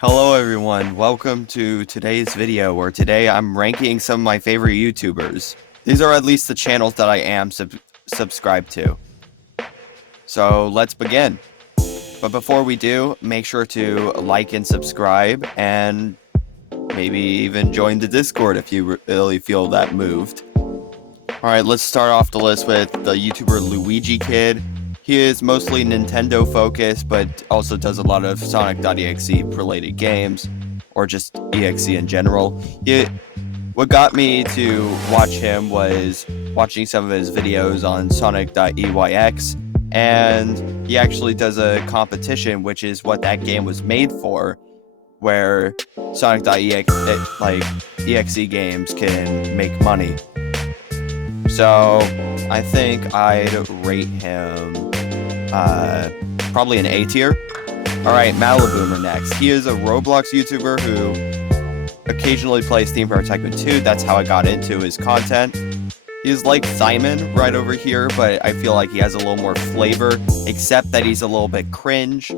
Hello everyone, welcome to today's video where today I'm ranking some of my favorite YouTubers. These are at least the channels that I am subscribed to. So let's begin. But before we do, make sure to like and subscribe and maybe even join the Discord if you really feel that moved. Alright, let's start off the list with the YouTuber Luigi Kid. He is mostly Nintendo focused, but also does a lot of Sonic.exe related games, or just EXE in general. What got me to watch him was watching some of his videos on Sonic.eyx, and he actually does a competition, which is what that game was made for, where Sonic.exe games can make money. So I think I'd rate him probably an A tier. Alright, Maliboomer next. He is a Roblox YouTuber who occasionally plays Theme Park Tycoon 2. That's how I got into his content. He's like Simon right over here, but I feel like he has a little more flavor, except that he's a little bit cringe.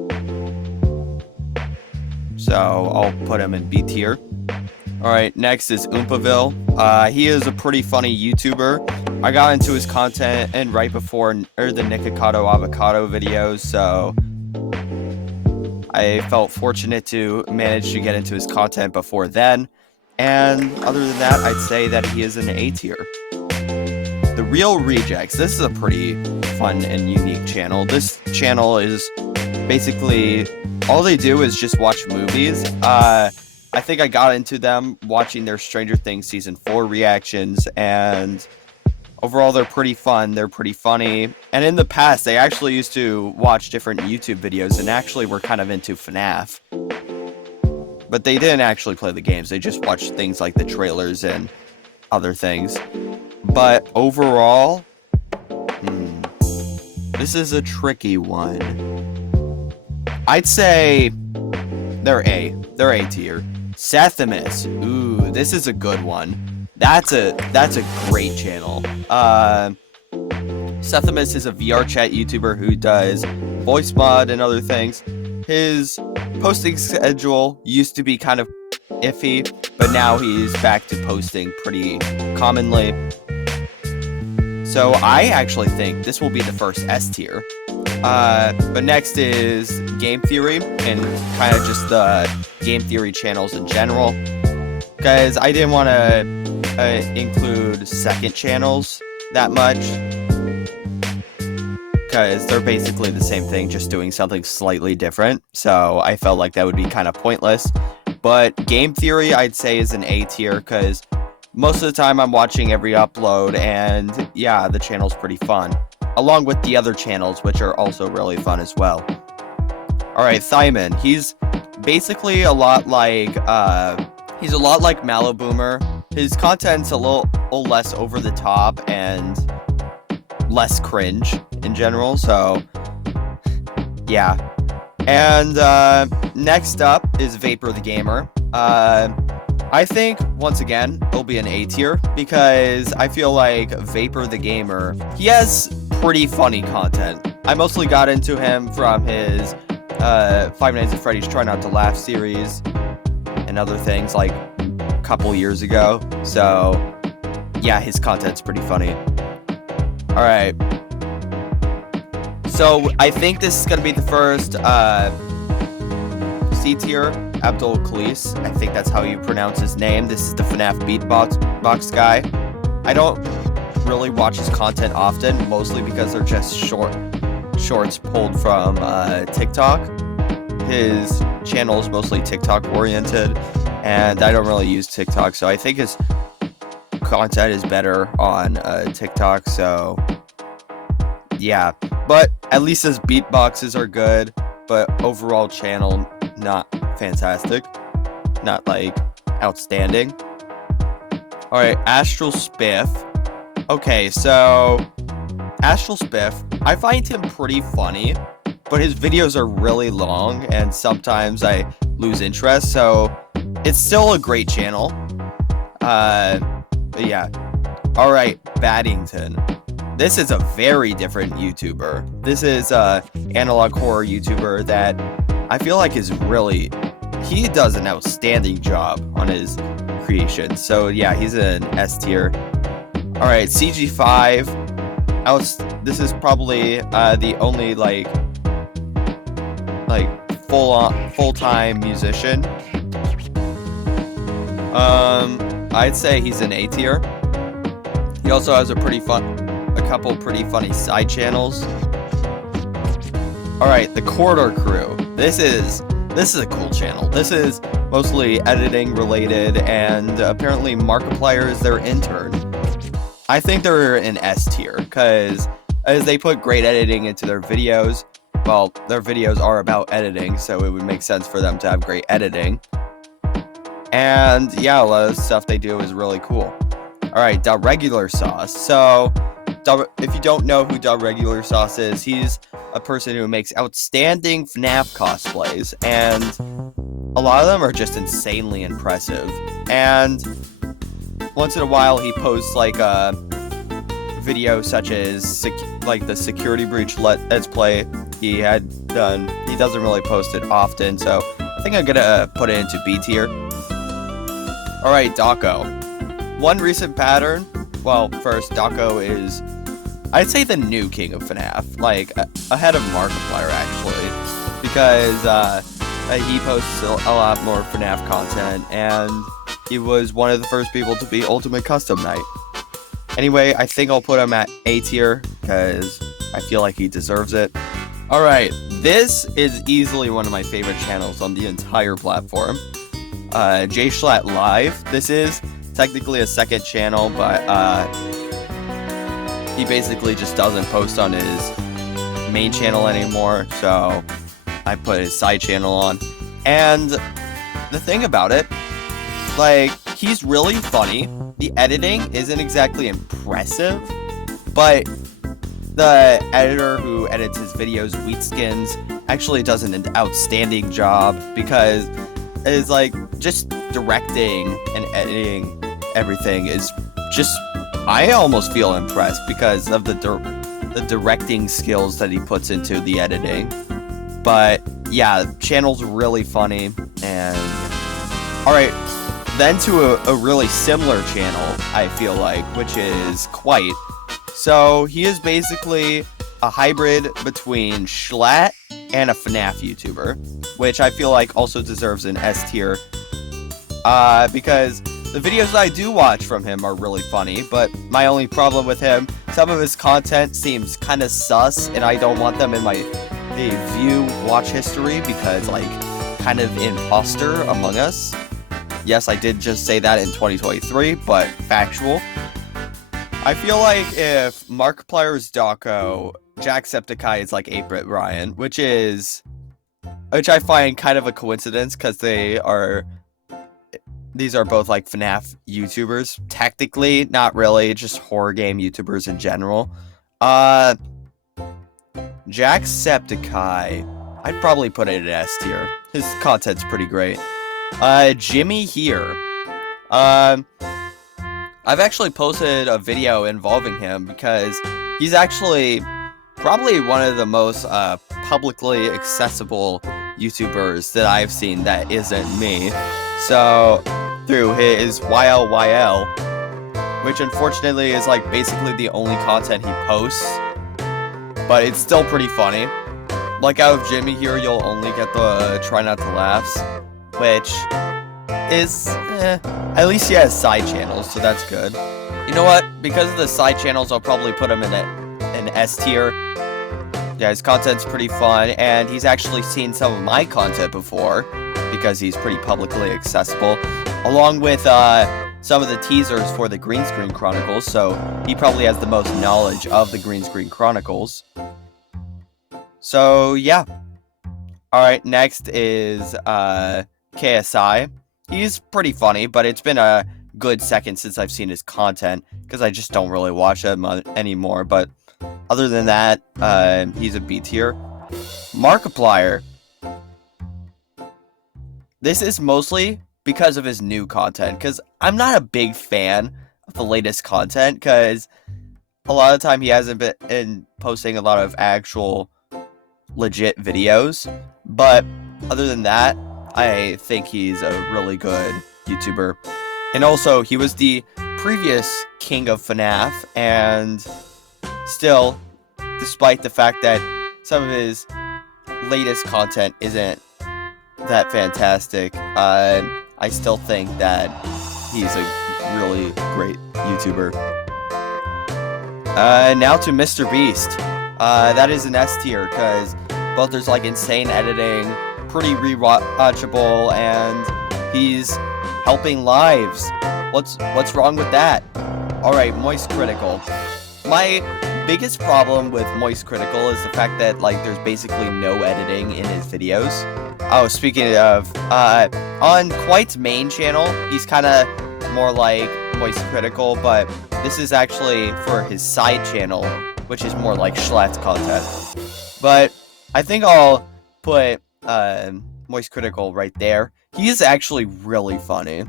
So I'll put him in B tier. Alright, next is Oompaville. He is a pretty funny YouTuber. I got into his content and right before the Nikocado Avocado videos, so I felt fortunate to manage to get into his content before then. And other than that, I'd say that he is an A tier. The Real Rejects. This is a pretty fun and unique channel. This channel is basically all they do is just watch movies. I think I got into them watching their Stranger Things Season 4 reactions, and overall they're pretty fun, they're pretty funny, and in the past they actually used to watch different YouTube videos and actually were kind of into FNAF. But they didn't actually play the games, they just watched things like the trailers and other things. But overall, this is a tricky one. I'd say they're A tier. Sethimus. Ooh, this is a good one. That's a great channel. Sethimus is a VR chat YouTuber who does voice mod and other things. His posting schedule used to be kind of iffy, but now he's back to posting pretty commonly. So I actually think this will be the first S tier. But next is Game Theory, and kind of just the Game Theory channels in general. Because I didn't want to include second channels that much. Because they're basically the same thing, just doing something slightly different. So I felt like that would be kind of pointless. But Game Theory, I'd say, is an A tier, because most of the time I'm watching every upload, and yeah, the channel's pretty fun. Along with the other channels, which are also really fun as well. Alright, Thyman. He's basically a lot like Maliboomer. His content's a little less over the top and less cringe in general, so yeah. And next up is Vapor the Gamer. I think, once again, it'll be an A tier, because I feel like Vapor the Gamer, he has pretty funny content. I mostly got into him from his Five Nights at Freddy's Try Not to Laugh series and other things like a couple years ago. So yeah, his content's pretty funny. Alright. So I think this is going to be the first C tier, Abdul Khalis. I think that's how you pronounce his name. This is the FNAF beatbox guy. I don't really watch his content often, mostly because they're just shorts pulled from TikTok. His channel is mostly TikTok oriented, and I don't really use TikTok, so I think his content is better on TikTok, so yeah. But at least his beatboxes are good, but overall channel not fantastic, not like outstanding. Alright, Astral Spiff. Okay, so Astral Spiff, I find him pretty funny, but his videos are really long and sometimes I lose interest, so it's still a great channel. But yeah. Alright, Baddington. This is a very different YouTuber. This is a analog horror YouTuber that I feel like is really he does an outstanding job on his creation. So yeah, he's an S tier. All right, CG5. This is probably the only like full-time musician. I'd say he's an A tier. He also has a couple pretty funny side channels. All right, the Corridor Crew. This is a cool channel. This is mostly editing related, and apparently Markiplier is their intern. I think they're an S tier because as they put great editing into their videos. Well, their videos are about editing, so it would make sense for them to have great editing. And yeah, a lot of the stuff they do is really cool. All right, Da Regular Sauce. So, if you don't know who Da Regular Sauce is, he's a person who makes outstanding FNAF cosplays, and a lot of them are just insanely impressive. And once in a while, he posts like a video such as like the security breach let's play he had done. He doesn't really post it often, so I think I'm gonna put it into B tier. All right, Dawko. One recent pattern. Well, first, Dawko is, I'd say, the new king of FNAF, like ahead of Markiplier actually, because he posts a lot more FNAF content, and he was one of the first people to be Ultimate Custom Night. Anyway, I think I'll put him at A tier because I feel like he deserves it. Alright, this is easily one of my favorite channels on the entire platform. Schlatt Live. This is technically a second channel, but he basically just doesn't post on his main channel anymore, so I put his side channel on. And the thing about it, like, he's really funny. The editing isn't exactly impressive, but the editor who edits his videos, Wheatskins, actually does an outstanding job because it's like just directing and editing everything is just, I almost feel impressed because of the directing skills that he puts into the editing. But yeah, the channel's really funny. And all right, then to a really similar channel, I feel like, which is Quite. So he is basically a hybrid between Schlatt and a FNAF YouTuber, which I feel like also deserves an S tier. Because the videos that I do watch from him are really funny, but my only problem with him, some of his content seems kind of sus, and I don't want them in my view watch history because, like, kind of imposter Among Us. Yes, I did just say that in 2023, but factual. I feel like if Markiplier is Dawko, Jacksepticeye is like 8-Bit Ryan, which I find kind of a coincidence because these are both like FNAF YouTubers. Technically, not really, just horror game YouTubers in general. Jacksepticeye, I'd probably put it at S tier. His content's pretty great. Jimmy here. I've actually posted a video involving him because he's actually probably one of the most publicly accessible YouTubers that I've seen that isn't me. So through his YLYL, which unfortunately is like basically the only content he posts, but it's still pretty funny. Like out of Jimmy here, you'll only get the Try Not to Laughs, which is, at least he has side channels, so that's good. You know what? Because of the side channels, I'll probably put him in an S tier. Yeah, his content's pretty fun, and he's actually seen some of my content before, because he's pretty publicly accessible, along with some of the teasers for the Green Screen Chronicles, so he probably has the most knowledge of the Green Screen Chronicles. So, yeah. Alright, next is KSI. He's pretty funny, but it's been a good second since I've seen his content, because I just don't really watch him anymore, but other than that, he's a B tier. Markiplier. This is mostly because of his new content, because I'm not a big fan of the latest content, because a lot of the time he hasn't been posting a lot of actual legit videos, but other than that, I think he's a really good YouTuber. And also, he was the previous king of FNAF, and still, despite the fact that some of his latest content isn't that fantastic, I still think that he's a really great YouTuber. Now to Mr. Beast. That is an S tier, because both there's like insane editing, pretty rewatchable, and he's helping lives. What's wrong with that? Alright, Moist Critical. My biggest problem with Moist Critical is the fact that like there's basically no editing in his videos. Oh, speaking of, on Quite's main channel, he's kind of more like Moist Critical, but this is actually for his side channel, which is more like Schlatts content. But I think I'll put Moist Critical right there. He is actually really funny.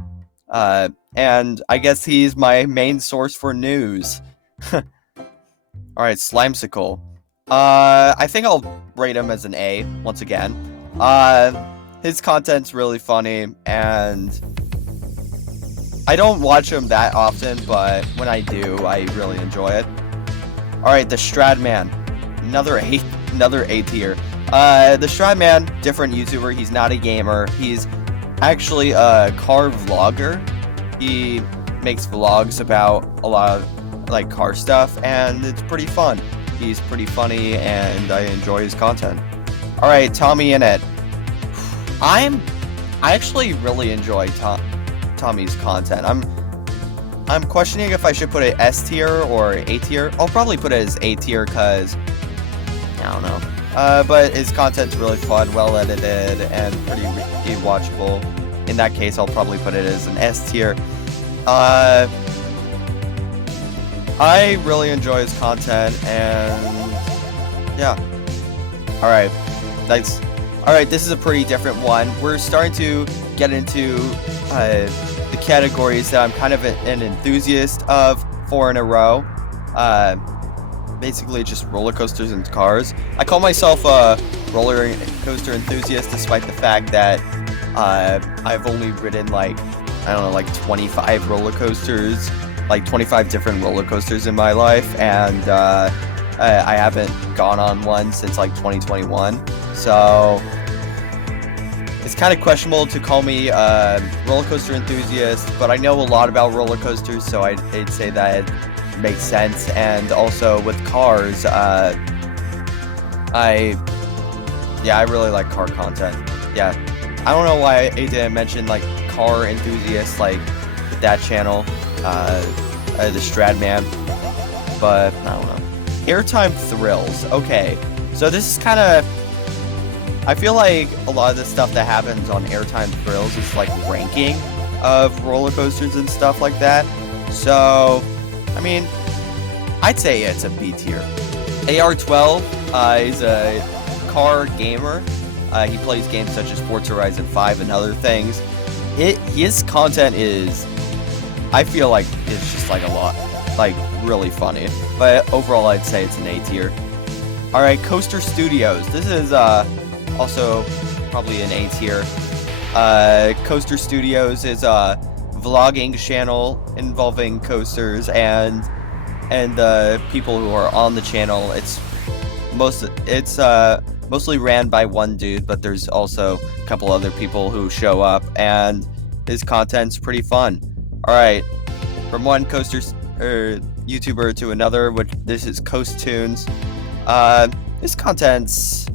And I guess he's my main source for news. Alright, Slimesicle. I think I'll rate him as an A, once again. His content's really funny, and I don't watch him that often, but when I do, I really enjoy it. Alright, the Stradman. Another A tier. The Stradman, different YouTuber. He's not a gamer. He's actually a car vlogger. He makes vlogs about a lot of like car stuff, and it's pretty fun. He's pretty funny, and I enjoy his content. Alright, Tommy Innit. I actually really enjoy Tommy's content. I'm questioning if I should put it S tier or A tier. I'll probably put it as A tier because I don't know. But his content's really fun, well edited, and pretty watchable. In that case, I'll probably put it as an S tier. I really enjoy his content, and yeah. Alright, alright, this is a pretty different one. We're starting to get into the categories that I'm kind of an enthusiast of 4 in a row. Basically just roller coasters and cars. I call myself a roller coaster enthusiast despite the fact that I've only ridden like, I don't know, like 25 roller coasters, like 25 different roller coasters in my life, and I haven't gone on one since like 2021, so it's kind of questionable to call me a roller coaster enthusiast, but I know a lot about roller coasters, so I'd say that it makes sense. And also with cars, I really like car content. Yeah, I don't know why I didn't mention like car enthusiasts like that channel, the Stradman, but I don't know. Airtime Thrills. Okay, so this is kind of, I feel like a lot of the stuff that happens on Airtime Thrills is like ranking of roller coasters and stuff like that. So, I mean, I'd say it's a B tier. AR12 is a car gamer. He plays games such as Forza Horizon 5 and other things. His content is, I feel like it's just like a lot, like really funny. But overall, I'd say it's an A tier. Alright, Coaster Studios. This is also probably an A tier. Coaster Studios is a vlogging channel involving coasters and the people who are on the channel. It's mostly ran by one dude, but there's also a couple other people who show up, and his content's pretty fun. Alright, from one coaster YouTuber to another, which this is Coast Tunes. His content's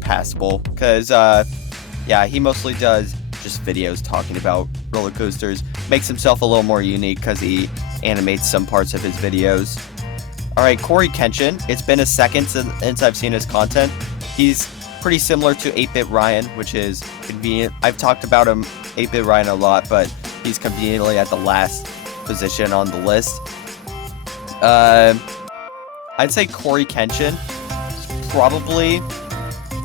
passable, because yeah, he mostly does just videos talking about roller coasters. Makes himself a little more unique because he animates some parts of his videos. Alright, Corey Kenshin. It's been a second since I've seen his content. He's pretty similar to 8-Bit Ryan, which is convenient. I've talked about him, 8-Bit Ryan, a lot, but he's conveniently at the last position on the list. I'd say Corey Kenshin,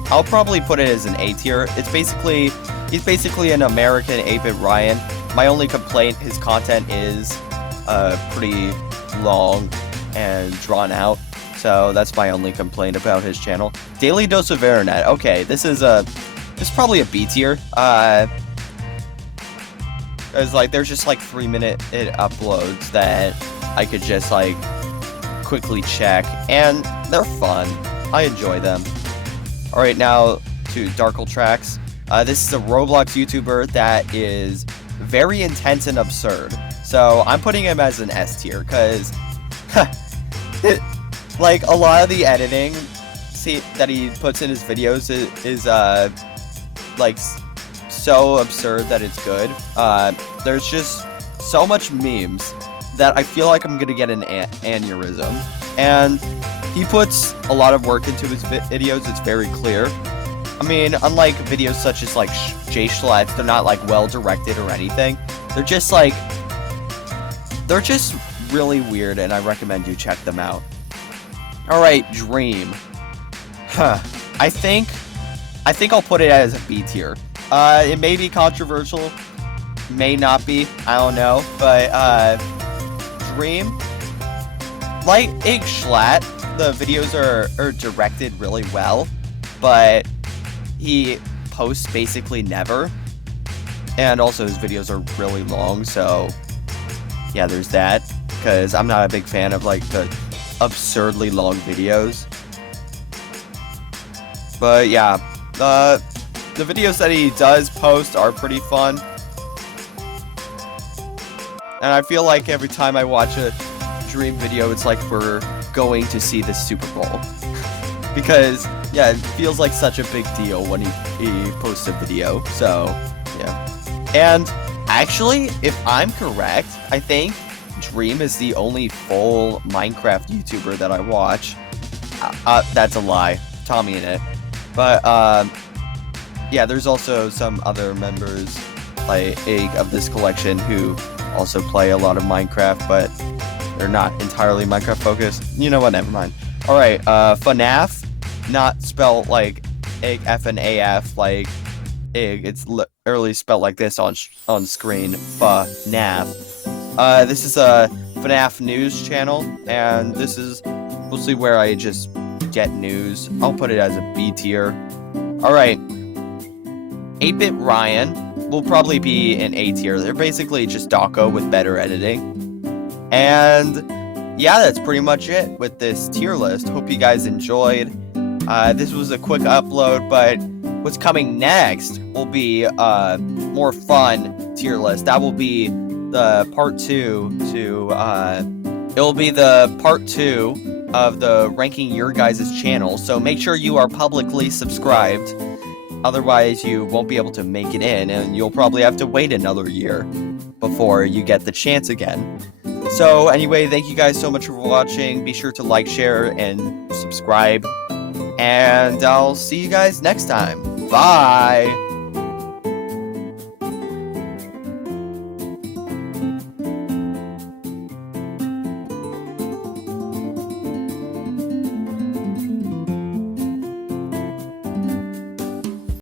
I'll probably put it as an A tier. He's basically an American 8-Bit Ryan. My only complaint, his content is pretty long and drawn out, so that's my only complaint about his channel. Daily Dose of Internet. Okay, this is a It's probably a B tier. It's like there's just like 3-minute uploads that I could just like quickly check, and they're fun. I enjoy them. All right, now to Darkle Tracks. This is a Roblox YouTuber that is very intense and absurd. So I'm putting him as an S tier because, like, a lot of the editing that he puts in his videos is like so absurd that it's good. There's just so much memes that I feel like I'm gonna get an aneurysm. And he puts a lot of work into his videos. It's very clear. I mean, unlike videos such as like schlatts, they're not like well directed or anything. They're just like, they're just really weird, and I recommend you check them out. All right, Dream. I think I'll put it as a B tier. It may be controversial, may not be, I don't know, but Dream, like Egg Schlatt, the videos are directed really well, but he posts basically never, and also his videos are really long, so yeah, there's that, because I'm not a big fan of like the absurdly long videos. But yeah, the videos that he does post are pretty fun. And I feel like every time I watch a Dream video, it's like we're going to see the Super Bowl. Because, yeah, it feels like such a big deal when he posts a video. So, yeah. And actually, if I'm correct, I think Dream is the only full Minecraft YouTuber that I watch. That's a lie. Tommy in it. But, yeah, there's also some other members like of this collection who also play a lot of Minecraft, but they're not entirely Minecraft focused. You know what? Never mind. All right, FNAF, not spelled like FNAF, like egg. It's literally spelled like this on screen. FNAF. This is a FNAF news channel, and this is mostly where I just get news. I'll put it as a B tier. All right. 8-Bit Ryan will probably be an A tier. They're basically just Dawko with better editing. And yeah, that's pretty much it with this tier list. Hope you guys enjoyed. This was a quick upload, but what's coming next will be a more fun tier list. That will be the part 2 to it'll be the part 2 of the ranking your guys' channel. So make sure you are publicly subscribed. Otherwise, you won't be able to make it in, and you'll probably have to wait another year before you get the chance again. So anyway, thank you guys so much for watching. Be sure to like, share, and subscribe. And I'll see you guys next time. Bye!